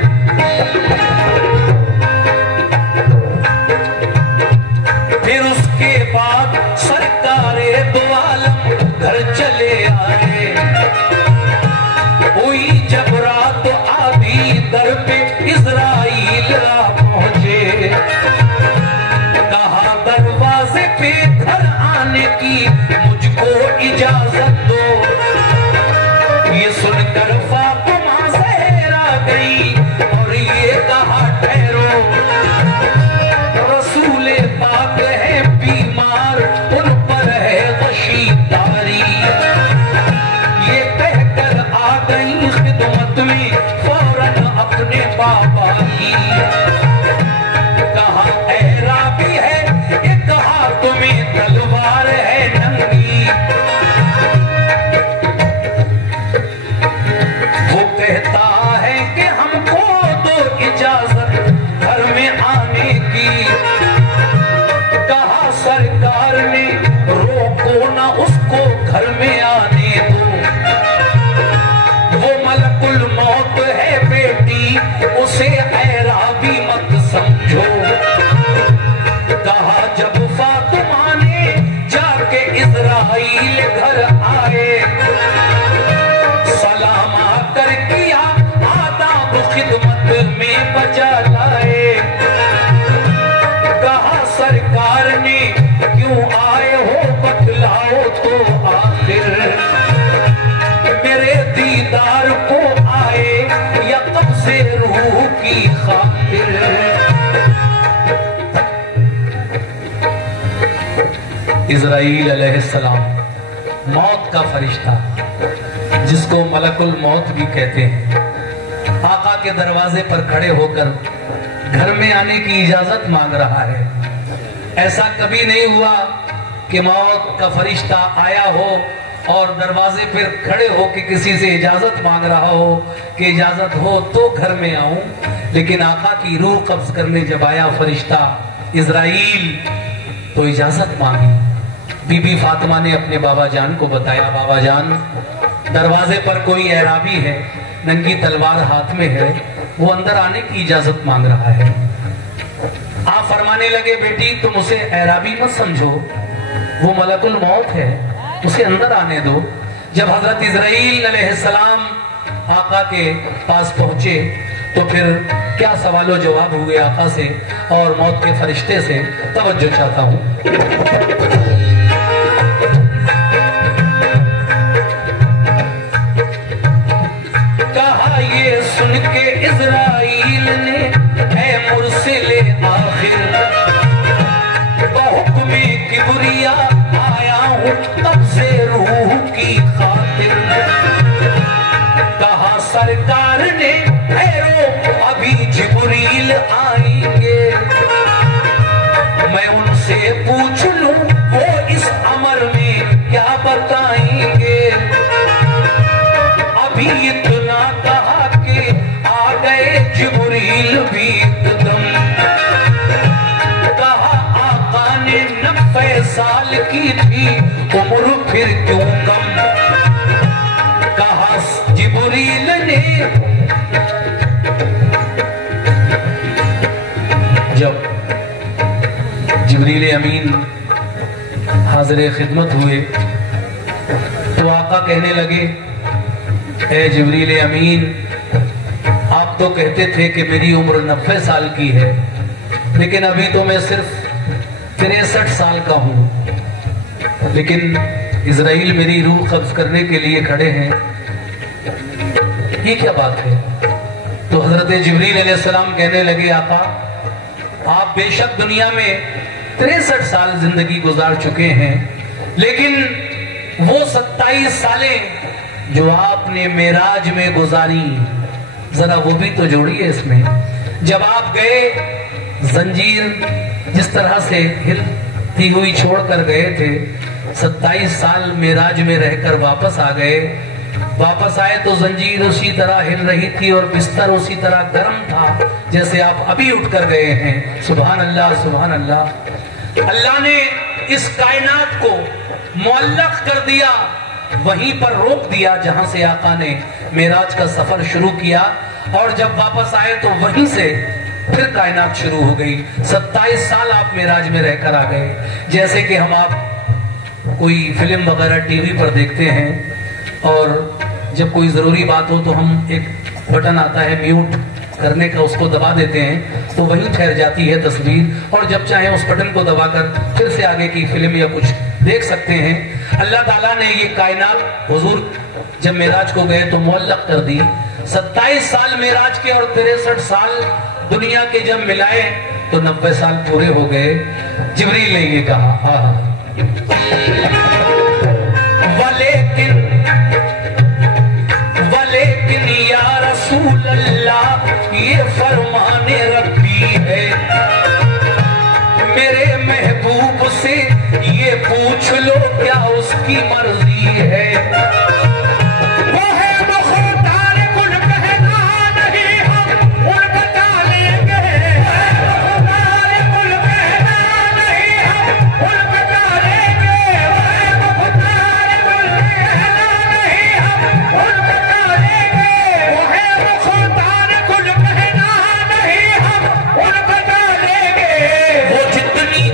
फिर उसके बाद सरकारे दो आलम घर चले आए। हुई जब रात आधी दर पे इज़राइल आ पहुंचे। कहा दरवाजे पे घर आने की मुझको इजाजत दो। ये सुनकर फातिमा ज़हरा गई और ये कहा ठहरो, रसूल पाक है बीमार, उन पर है वशीदारी। ये कहकर आ गई खिदमत में फौरन अपने पापा की। कहा ऐरा भी है, एक हाथ में तलवार है नंगी। वो कहता है कि हमको दो इजाजत घर में आने की। कहा सरकार ने रोको ना उसको घर में आने दो। वो मलकुल मौत है बेटी, उसे ऐरा भी मत समझो। कहा जब फातिमा ने जाके इज़राइल घर आए, सलामा कर किया आदाब खिदमत में बजा लाए। कहा सरकार ने क्यों आए हो बतलाओ तो आखिर। मेरे दीदार को आए या कब से रूह की खातिर। इज़राइल अलैहिस्सलाम, मौत का फरिश्ता, जिसको मलकुल मौत भी कहते हैं, आका के दरवाजे पर खड़े होकर घर में आने की इजाजत मांग रहा है। ऐसा कभी नहीं हुआ कि मौत का फरिश्ता आया हो और दरवाजे पर खड़े हो कि किसी से इजाजत मांग रहा हो कि इजाजत हो तो घर में आऊं। लेकिन आका की रूह कब्ज करने जब आया फरिश्ता इज़राइल, तो इजाजत मांगी। बीबी फातिमा ने अपने बाबा जान को बताया, बाबा जान, दरवाजे पर कोई एराबी है, नंगी तलवार हाथ में है, वो अंदर आने की इजाजत मांग रहा है। आप फरमाने लगे, बेटी तुम उसे एराबी मत समझो, वो मलकुल मौत है, उसे अंदर आने दो। जब हजरत इज़राइल अलैहिस्सलाम आका के पास पहुंचे तो फिर क्या सवालो जवाब हुए आका से और मौत के फरिश्ते से, तवज्जो चाहता हूं। कहा ये सुन के इज़राइल ने, ऐ मुरसिले आखिर, बहुक्मे किबरिया आया हूं तब से रूह की खातिर। कहा सरकार ने, अभी जिब्रील आएंगे, मैं उनसे पूछ लूं वो इस अमर में क्या बताएंगे। अभी इतना कहा कि आ गए जिब्रील भी एकदम। कहा आका ने 90 साल की थी उम्र फिर क्यों कम। कहा जिब्रील ने, जब जिब्रील अमीन हाज़िर खिदमत हुए तो आका कहने लगे, ऐ जिब्रील अमीन, आप तो कहते थे कि मेरी उम्र 90 साल की है, लेकिन अभी तो मैं सिर्फ 63 साल का हूं। लेकिन इज़राइल मेरी रूह कब्ज करने के लिए खड़े हैं, ये क्या बात है। तो हजरत जिब्रील अलैहिस्सलाम कहने लगे, आका आप बेशक दुनिया में 63 साल जिंदगी गुजार चुके हैं, लेकिन वो 27 सालें जो आपने मेराज में गुजारी, जरा वो भी तो जोड़िए इसमें। जब आप गए, जंजीर जिस तरह से हिलती हुई छोड़कर गए थे, 27 साल मेराज में रहकर वापस आ गए। वापस आए तो जंजीर उसी तरह हिल रही थी और बिस्तर उसी तरह गर्म था जैसे आप अभी उठकर गए हैं। सुभान अल्लाह, सुभान अल्लाह। अल्लाह ने इस कायनात को मुअल्लक कर दिया, वहीं पर रोक दिया जहां से आका ने मेराज का सफर शुरू किया, और जब वापस आए तो वहीं से फिर कायनात शुरू हो गई। 27 साल आप मेराज में रहकर आ गए। जैसे कि हम आप कोई फिल्म वगैरह टीवी पर देखते हैं और जब कोई जरूरी बात हो तो हम एक बटन आता है म्यूट करने का, उसको दबा देते हैं तो वहीं ठहर जाती है तस्वीर, और जब चाहे उस बटन को दबाकर फिर से आगे की फिल्म या कुछ देख सकते हैं। अल्लाह ताला ने ये कायनात हुजूर जब मेराज को गए तो मुअल्लक कर दी। 27 साल मेराज के और 63 साल दुनिया के जब मिलाए तो 90 साल पूरे हो गए। जिब्रील ने ये कहा, वलेकिन या रसूल अल्लाह, ये फरमाने रब्बी है, मेरे महबूब से ये पूछ लो क्या उसकी मर्जी है।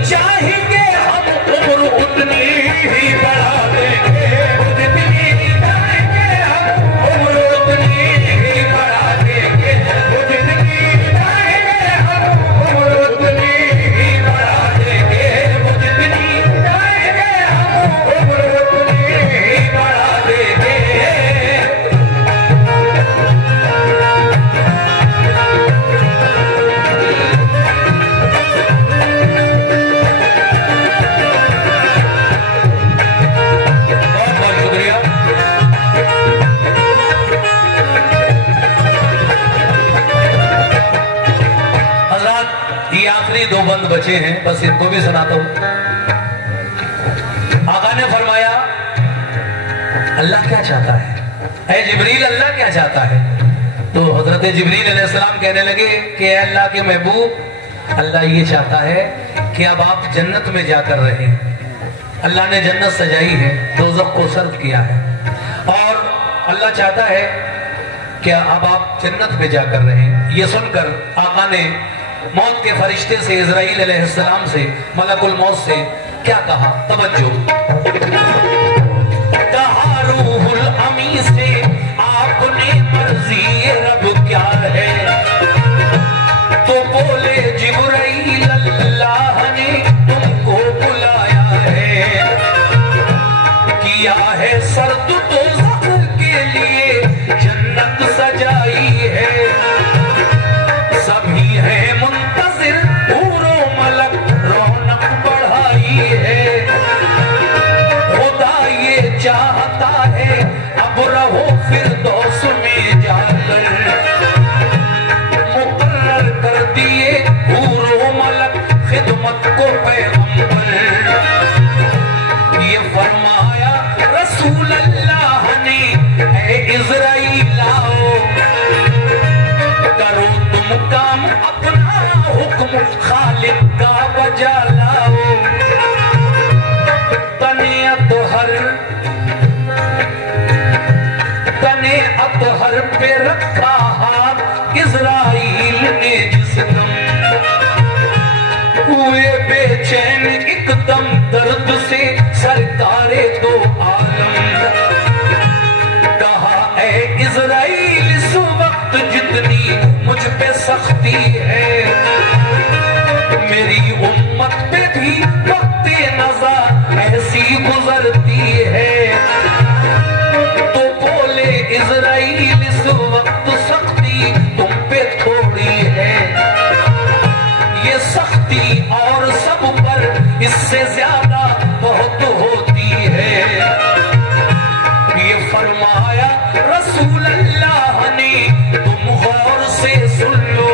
चाहेंगे हम उम्र उतनी ही बढ़ा देंगे। बचे हैं, बस इनको भी सुनाता हूं। आका ने फरमाया अल्लाह क्या चाहता है, ऐ जिब्रील अल्लाह क्या चाहता है? तो हजरत जिब्रील अलैहिस्सलाम कहने लगे कि अल्लाह के महबूब, अल्लाह ये चाहता है कि अब आप जन्नत में जाकर रहें। अल्लाह ने जन्नत सजाई है, दोज़ख को सर्व किया है, और अल्लाह चाहता है कि अब आप जन्नत में जाकर रहें। ये सुनकर आका ने मौत के फरिश्ते से, इज़राइल अलैहिस्सलाम से, मलकुल मौत से क्या कहा? तवज्जो। कहा रूहुल अमी से आपने मर्जी रब क्या है? तो बोले जिब्राइल अल्लाह ने तुमको बुलाया है, किया है सर्द दोज़ख के लिए जन्नत सजाई है। सभी है मुंतज़िर हूरो मलक रौनक बढ़ाई है। खुदा ये चाहता है अब रहो फिरदौस में जाकर, मुकर्रर कर दिए हूरो मलक खिदमत को पैगंबर। ये फरमाया रसूल अल्लाह ने, ऐ इज़राइल आओ, करो तुम काम अपना, हुक्म खालिक का बजा लाओ। तने अतहर पे रखा हाथ इज़राइल ने जिसदम, हुए बेचैन एकदम दर्द से सरकारे दो आलम। कहा ऐ इज़राइल इस वक्त जितनी मुझ पे सख्ती है, मेरी उम्मत पे भी वक्त नज़ा ऐसी गुजरती है। तो बोले इज़राइल इस वक्त सख्ती तुम पे थोड़ी है, ये सख्ती और सब पर इससे ज्यादा बहुत होती है। ये फरमाया रसूल अल्लाह ने, तुम गौर से सुन लो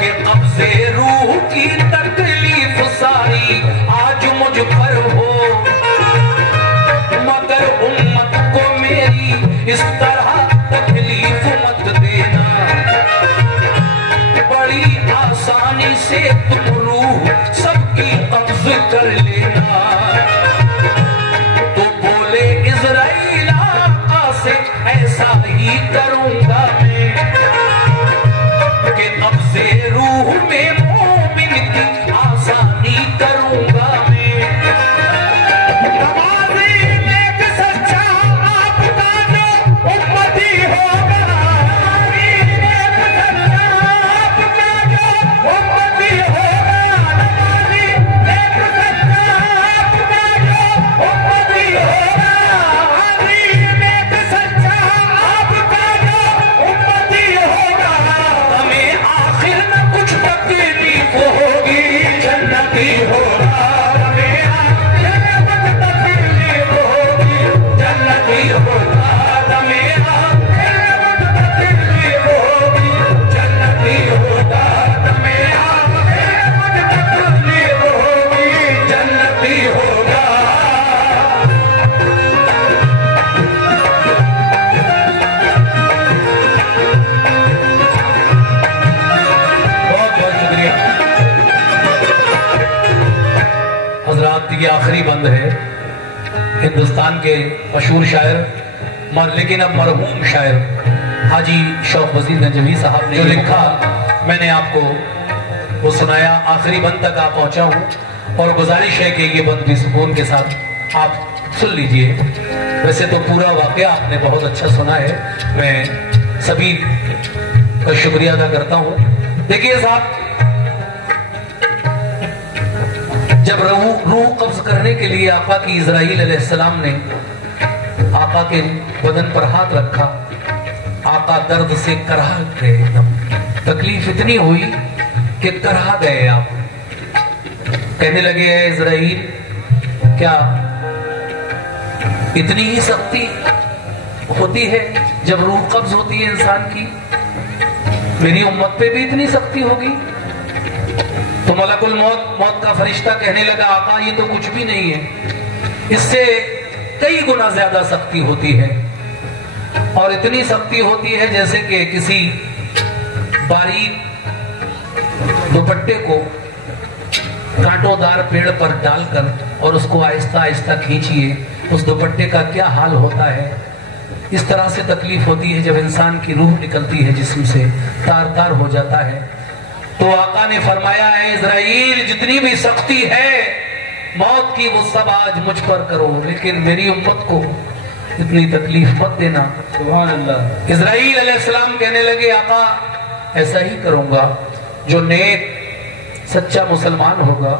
कि कब्ज़े रूह की तकलीफ सारी आज मुझ पर हो, मगर उम्मत को मेरी इस तरह तकलीफ मत देना। बड़ी आसानी से तुम रूह सबकी कब्ज कर लेना। तो बोले इज़राइल आका से ऐसा ही करूंगा मैं, कि कब्ज़े रूह में मोमिन की आसानी करूंगा मैं। नमाज़ी नेक सच्चा आपका जो उम्मती होगा, नमाज़ी नेक सच्चा आपका जो उम्मती होगा, नमाज़ी नेक सच्चा आपका जो उम्मती होगा, नमाज़ी नेक सच्चा आपका जो उम्मती होगा। हमें आखिर में कुछ तकलीफ होगी, जन्नती होगा। हमें आखिर में कुछ तकलीफ होगी, जन्नती होगा। हमें आखिर में कुछ तकलीफ होगी, जन्नती होगा। हमें आखिर में कुछ तकलीफ होगी, जन्नती होगा। बहुत बहुत शुक्रिया हजरात। ये आखिरी बंद है हिंदुस्तान के मशहूर शायर, लेकिन अब मरहूम शायर हाजी शौक वसीर गंजवी साहब ने जो लिखा, मैंने आपको वो सुनाया। आखिरी बंद तक आप पहुंचा हूं, और गुजारिश है कि ये बंद भी सुकून के साथ आप सुन लीजिए। वैसे तो पूरा वाकया आपने बहुत अच्छा सुना है, मैं सभी का शुक्रिया अदा करता हूं। देखिए साहब, जब रूह कब्ज करने के लिए आका की इज़राइल अलैहिस्सलाम ने आका के बदन पर हाथ रखा, आका दर्द से करहा गए, एकदम तकलीफ इतनी हुई कि करहा गए। आप कहने लगे है इज़राइल, क्या इतनी ही सख्ती होती है जब रूह कब्ज होती है इंसान की? मेरी उम्मत पे भी इतनी सख्ती होगी? तो मलकुल मौत का फरिश्ता कहने लगा, आका ये तो कुछ भी नहीं है, इससे कई गुना ज्यादा सख्ती होती है, और इतनी सख्ती होती है जैसे कि किसी बारीक दुपट्टे को कांटोदार पेड़ पर डालकर और उसको आहिस्ता आहिस्ता खींचिए, उस दुपट्टे का क्या हाल होता है। इस तरह से तकलीफ होती है जब इंसान की रूह निकलती है जिस्म से, तार तार हो जाता है। तो आका ने फरमाया, है इज़राइल, जितनी भी सख्ती है मौत की वो सब आज मुझ पर करो, लेकिन मेरी उम्मत को इतनी तकलीफ मत देना। सुभान अल्लाह। इज़राइल अलैहिस्सलाम कहने लगे, आका ऐसा ही करूंगा, जो नेक सच्चा मुसलमान होगा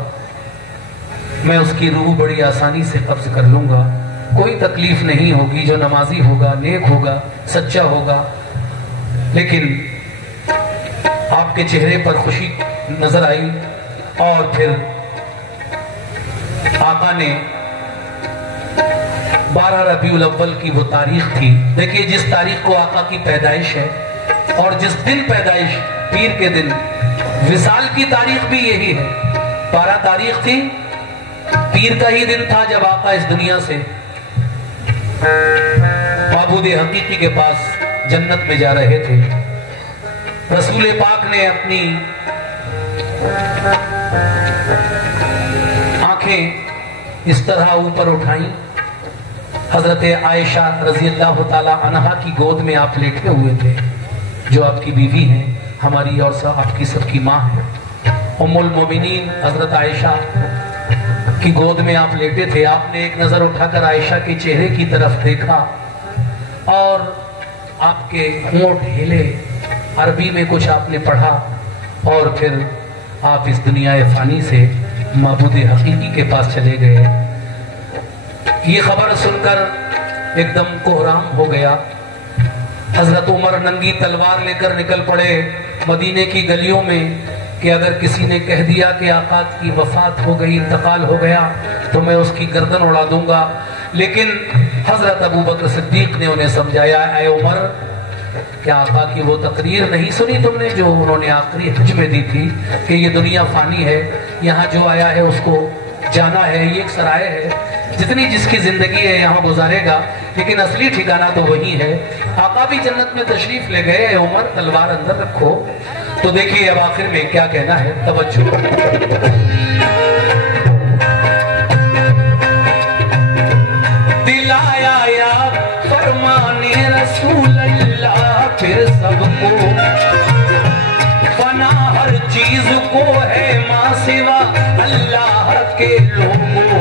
मैं उसकी रूह बड़ी आसानी से कब्ज कर लूंगा, कोई तकलीफ नहीं होगी। जो नमाजी होगा, नेक होगा, सच्चा होगा। लेकिन आपके चेहरे पर खुशी नजर आई, और फिर आका ने 12 रबीउल अव्वल की वो तारीख थी, देखिए जिस तारीख को आका की पैदाइश है, और जिस दिन पैदाइश पीर के दिन, विसाल की तारीख भी यही है। 12 तारीख थी, पीर का ही दिन था जब आका इस दुनिया से माबूद हकीकी के पास जन्नत में जा रहे थे। रसूल पाक ने अपनी आंखें इस तरह ऊपर उठाई, हजरत आयशा रजी अल्लाह ताला अन्हा की गोद में आप लेटे हुए थे, जो आपकी बीवी हैं, हमारी और आपकी सबकी माँ है। उम्मुल मोमिनीन हजरत आयशा की गोद में आप लेटे थे। आपने एक नजर उठाकर आयशा के चेहरे की तरफ देखा और आपके होंठ हिले, अरबी में कुछ आपने पढ़ा, और फिर आप इस दुनिया फानी से माबूद हकीकी के पास चले गए। ये खबर सुनकर एकदम कोहराम हो गया। हजरत उमर नंगी तलवार लेकर निकल पड़े मदीने की गलियों में कि अगर किसी ने कह दिया कि आका की वफात हो गई, इंतकाल हो गया, तो मैं उसकी गर्दन उड़ा दूंगा। लेकिन हजरत अबू बकर सिद्दीक ने उन्हें समझाया, ऐ उमर, क्या आका की वो तकरीर नहीं सुनी तुमने जो उन्होंने आखिरी हज में दी थी कि ये दुनिया फानी है, यहाँ जो आया है उसको जाना है, ये एक सराय है, जितनी जिसकी जिंदगी है यहाँ गुजारेगा, लेकिन असली ठिकाना तो वही है। आका भी जन्नत में तशरीफ ले गए, उमर तलवार अंदर रखो। तो देखिए अब आखिर में क्या कहना है, तवज्जो। दिलाया या फरमाने रसूल अल्लाह, फिर सबको फना हर चीज को है मां सिवा अल्लाह के लोगों।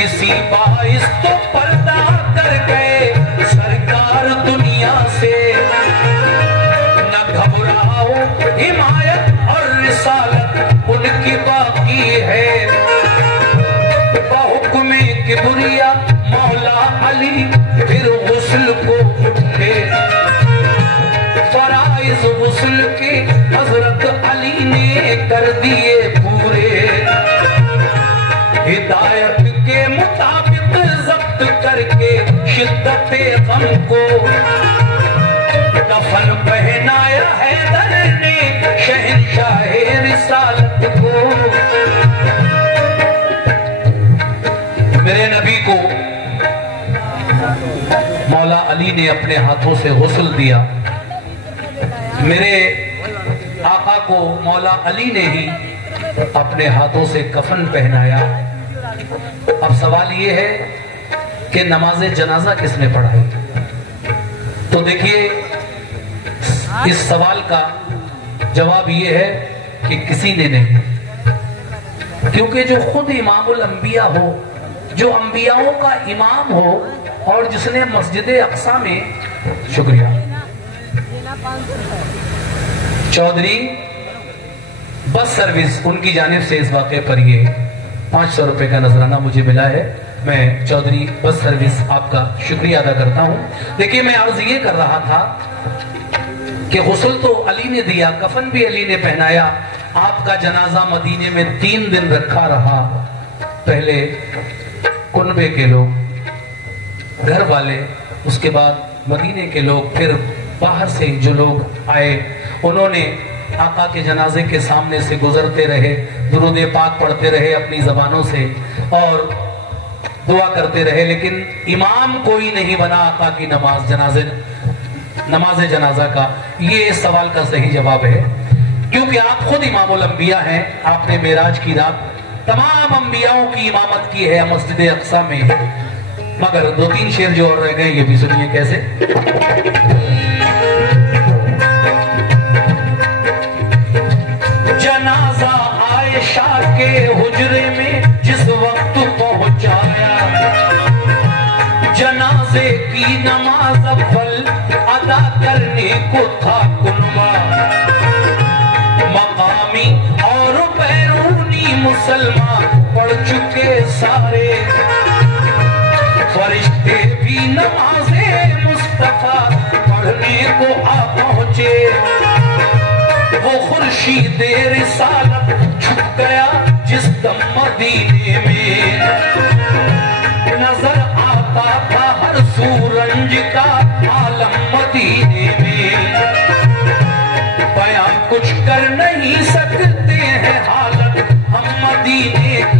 इसी बाइस तो पर्दा कर गए सरकार दुनिया से, न घबराओ हिमायत और रिसालत उनकी बाकी है। बहुक्मे किबरिया मौला अली फिर गुस्ल को उठे, फराइज गुस्ल के हजरत अली ने कर दिए पूरे। हिदायत के मुताबिक जब्त करके शिद्दत गम को कफन पहनाया हैदर ने शहंशाह रिसालत को। मेरे नबी को मौला अली ने अपने हाथों से गुस्ल दिया, मेरे आका को मौला अली ने ही अपने हाथों से कफन पहनाया। अब सवाल यह है कि नमाज जनाजा किसने पढ़ाई? तो देखिए इस सवाल का जवाब यह है कि किसी ने नहीं, क्योंकि जो खुद इमामुल अंबिया हो, जो अंबियाओं का इमाम हो, और जिसने मस्जिद अक्सा में, शुक्रिया चौधरी बस सर्विस, उनकी जानिब से इस वाक़े पर ये 500 रुपए का नजराना मुझे मिला है। मैं चौधरी बस सर्विस आपका शुक्रिया अदा करता हूं। देखिए मैं अर्ज ये कर रहा था कि गुस्ल तो अली ने दिया, कफन भी अली ने पहनाया। आपका जनाजा मदीने में 3 दिन रखा रहा। पहले कुनबे के लोग, घर वाले, उसके बाद मदीने के लोग, फिर बाहर से जो लोग आए उन्होंने आका के जनाजे के सामने से गुजरते रहे, दुरूद पाक पढ़ते रहे अपनी जबानों से और दुआ करते रहे, लेकिन इमाम कोई नहीं बना आका की नमाज जनाजा का। ये इस सवाल का सही जवाब है, क्योंकि आप खुद इमामुल अंबिया हैं। आपने मेराज की रात तमाम अंबियाओं की इमामत की है मस्जिद अक्सा में। मगर 2-3 शेर जो और रह गए ये भी सुनिए कैसे। जनाजा आयशा के हुजरे में जिस वक्त पहुंचाया, जनाजे की नमाज अव्वल अदा करने को था कुनवा। मकामी और बैरूनी मुसलमान पढ़ चुके सारे, फरिश्ते भी नमाज़े मुस्तफा पढ़ने को आ पहुंचे। वो खुर्शीद रिसालत छुप गया जिस दम मदीने में, नजर आता था हर सूरज का आलम मदीने में। बयां कुछ कर नहीं सकते हैं हालत हम मदीने की